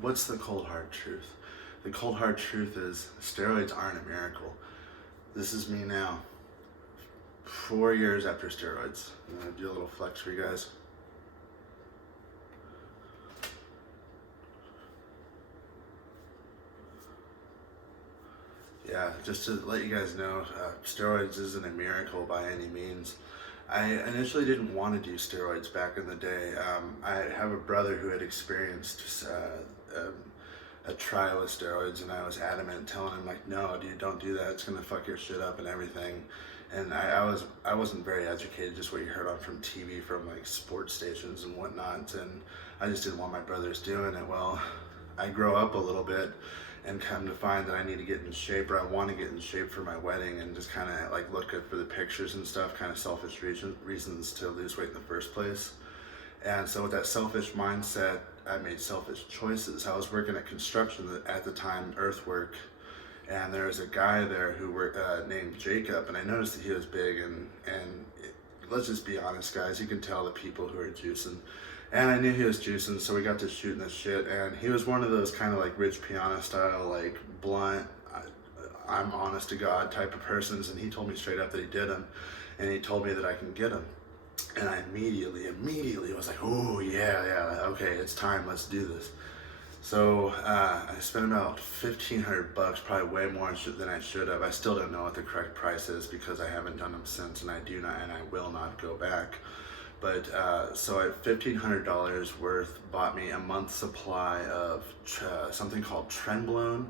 what's the cold hard truth? The cold hard truth is steroids aren't a miracle. This is me now, 4 years after steroids. I'm gonna do a little flex for you guys. Yeah, just to let you guys know, steroids isn't a miracle by any means. I initially didn't want to do steroids back in the day. I have a brother who had experienced a trial with steroids, and I was adamant, telling him like, "No, dude, don't do that. It's gonna fuck your shit up and everything." And I wasn't very educated, just what you heard on from TV, from like sports stations and whatnot, and I just didn't want my brothers doing it. Well, I grow up a little bit and come to find that I need to get in shape, or I want to get in shape for my wedding, and just kind of like look good for the pictures and stuff, kind of selfish reasons to lose weight in the first place. And so with that selfish mindset, I made selfish choices. I was working at construction at the time, earthwork, and there was a guy there who worked named Jacob, and I noticed that he was big, and let's just be honest, guys, you can tell the people who are juicing. And I knew he was juicing, so we got to shooting this shit, and he was one of those kind of like Rich Piana style, like blunt, I'm honest to God type of persons, and he told me straight up that he did them, and he told me that I can get them. And I immediately was like, oh yeah, okay, it's time, let's do this. So I spent about $1,500, probably way more than I should have. I still don't know what the correct price is because I haven't done them since, and I do not, and I will not go back. But so at $1,500 worth, bought me a month's supply of something called Trenbolone,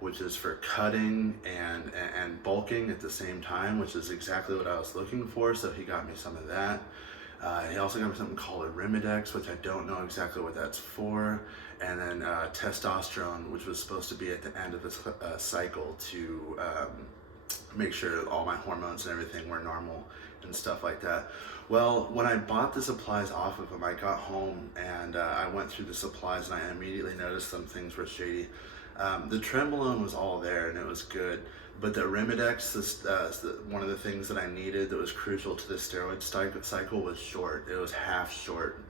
which is for cutting and bulking at the same time, which is exactly what I was looking for. So he got me some of that. He also got me something called Arimidex, which I don't know exactly what that's for, and then testosterone, which was supposed to be at the end of the cycle to make sure all my hormones and everything were normal and stuff like that. Well, when I bought the supplies off of him, I got home and I went through the supplies, and I immediately noticed some things were shady. The Trenbolone was all there and it was good, but the Arimidex, one of the things that I needed that was crucial to the steroid cycle, was short. It was half short.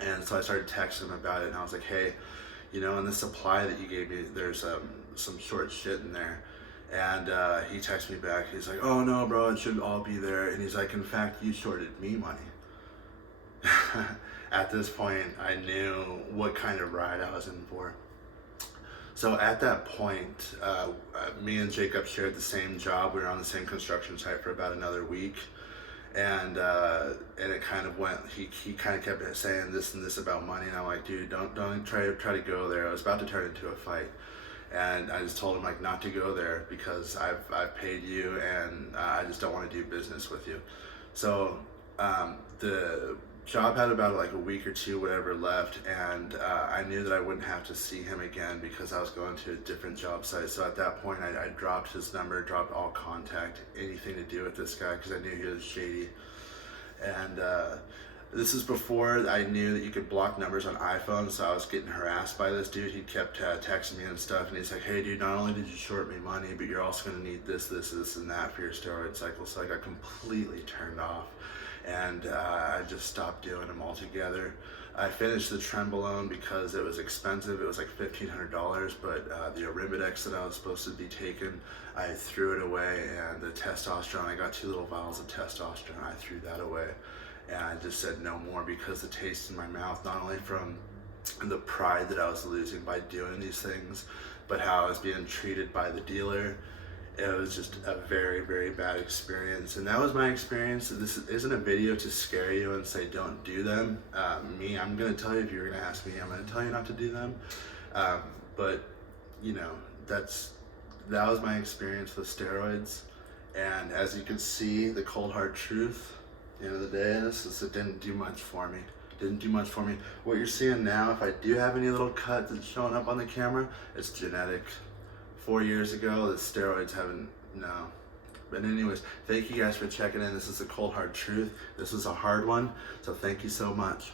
And so I started texting him about it, and I was like, hey, you know, in the supply that you gave me, there's some short shit in there. And he texted me back. He's like, oh no, bro, it should all be there. And he's like, in fact, you shorted me money. At this point, I knew what kind of ride I was in for. So at that point, me and Jacob shared the same job. We were on the same construction site for about another week. And it kind of went, he kind of kept saying this and this about money. And I'm like, dude, don't try to go there. I was about to turn into a fight. And I just told him like not to go there because I've paid you, and I just don't want to do business with you. So the job had about like a week or two, whatever, left, and I knew that I wouldn't have to see him again because I was going to a different job site. So at that point, I dropped his number, dropped all contact, anything to do with this guy, because I knew he was shady. And this is before I knew that you could block numbers on iPhones, so I was getting harassed by this dude. He kept texting me and stuff, and he's like, hey dude, not only did you short me money, but you're also gonna need this, and that for your steroid cycle. So I got completely turned off, and I just stopped doing them altogether. I finished the Trenbolone because it was expensive. It was like $1,500, but the Arimidex that I was supposed to be taking, I threw it away, and the testosterone, I got 2 little vials of testosterone, I threw that away. And I just said no more, because the taste in my mouth, not only from the pride that I was losing by doing these things, but how I was being treated by the dealer, it was just a very, very bad experience. And that was my experience. This isn't a video to scare you and say don't do them. I'm gonna tell you, if you're gonna ask me, I'm gonna tell you not to do them. But you know, that was my experience with steroids. And as you can see, the cold hard truth, at the end of the day, it didn't do much for me. Didn't do much for me. What you're seeing now, if I do have any little cut that's showing up on the camera, it's genetic. 4 years ago, the steroids haven't, no. But anyways, thank you guys for checking in. This is the cold hard truth. This was a hard one, so thank you so much.